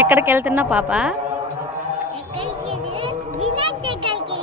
ఎక్కడికి వెళ్తున్నావు పాప? ఎక్కడికి వినాయక్ దగ్గరికి.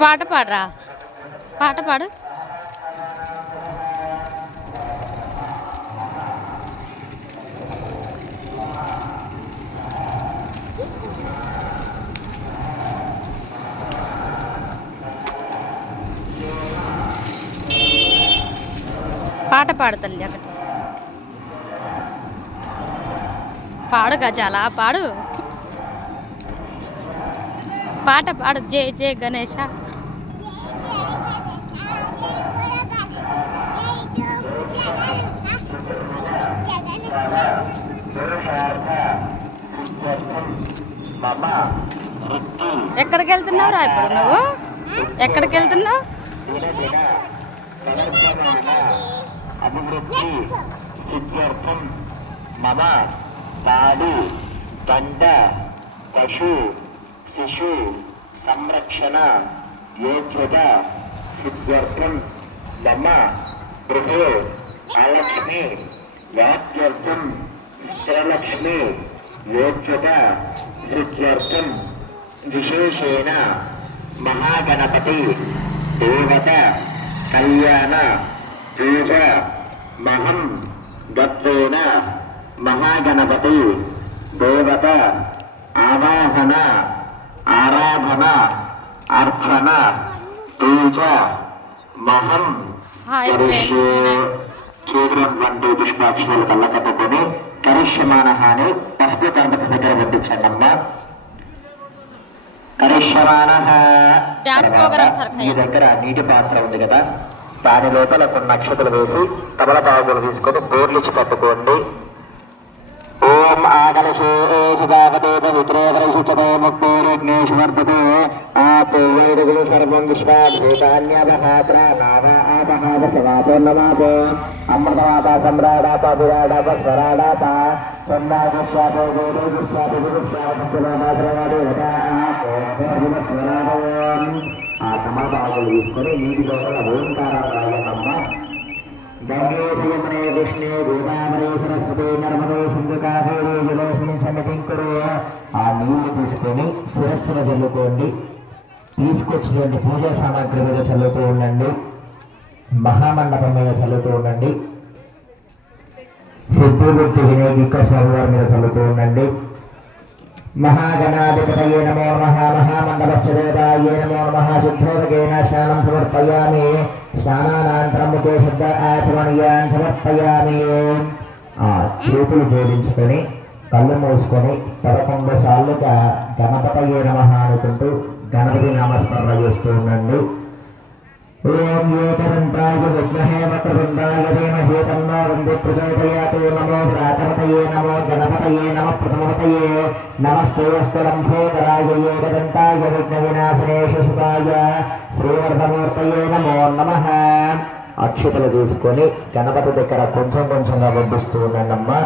పాట పాడరా? పాట పాడు. పాట పాడు తల్లి ఒకటి. పాడు గజాల పాడు. పాట పాడు. జే జే గణేష. ఎక్కడికి వెళ్తున్నావు రా ఇప్పుడు నువ్వు? ఎక్కడికి వెళ్తున్నావు అభివృద్ధి సిద్ధ్యర్థం మమ పాడి పంట పశు శిశు సంరక్షణ యోగ్యత సిద్ధ్యర్థం మమ గృహే ఆలక్ష్మి వాక్యర్థం శ్రలక్ష్మి యోగ్యత సిద్ధ్యర్థం విశేషేణ మహాగణపతి దేవత కళ్యాణ పూజ మహం దత్వేన మహాగణపతి దేవత ఆవాహన ఆరాధన అర్చన పూజ మహం హాయ్ ఫ్రెండ్స్ చేతులటువంటి పుష్పాక్షరాలు కళ్ళకట్టుకొని కరిష్యమాన అని పసుపు గణపతి దగ్గర పంపించండి అమ్మా కరిష్యమాన మీ దగ్గర నీటి పాత్ర ఉంది కదా. దాని లోపల కొన్ని నక్షత్రాలు వేసి తమలపాకులు తీసుకొని బోర్లిచ్చి కట్టుకోండి. ఓం ఆకలశే ఏషిదావతే పవిత్రే పరిశుద్ధతే ముక్తేరగ్నేషు వర్ధతే. ఆపేయుడు సర్వం విశ్వాభూతాన్యపహాత్ర నామ ఆపహాత సమాపన్నమాప అమృతమాత సమ్రాడాత విరాడాత స్వరాడాత సన్నాగస్వాతో గోదో విశ్వాతో గోదావరి సరస్వతి నర్మదే సింధు కావేరి విలోసిని సమితింకురు ఆ నీళ్ళు తీసుకొని శిరస్సును చల్లుకోండి తీసుకొచ్చినటువంటి పూజా సామాగ్రి మీద చల్లుతూ ఉండండి. మహామండపం మీద చల్లుతూ ఉండండి. సిద్ధిబుద్ధి గిక్క స్వామి వారి మీద చల్లుతూ ఉండండి. మహాగణాధిపతయే నమో మహా మహామండపస్యదేవాయే నమో నమః. శుద్ధోదకేన స్నానం సమర్పయామి. స్నానానంతరం ముఖే శుద్ధ ఆచమనీయాన్ సమర్పయామి. చేతులు జోడించుకొని కళ్ళు మూసుకొని పదకొండు సార్లుగా గణపతయే నమ అనుకుంటూ గణపతి నామస్మరణ చేస్తూ ఉండండి. ఓం ఏకదంతాయ విద్మహే వక్రతుండాయ ధీమహి తన్నో దంది ప్రచోదయాతు నమో ప్రాతపతయే నమో గణపతయే నమ ప్రథమపతయే నమస్తే అస్తులంభోదరాయ ఏకదంతాయ విఘ్న వినాశనే శుభాయ శ్రీవర్ధమూర్తయే నమో నమః అక్షతలు తీసుకొని గణపతి దగ్గర కొంచెం కొంచెంగా పంపిస్తూ ఉండండి అమ్మా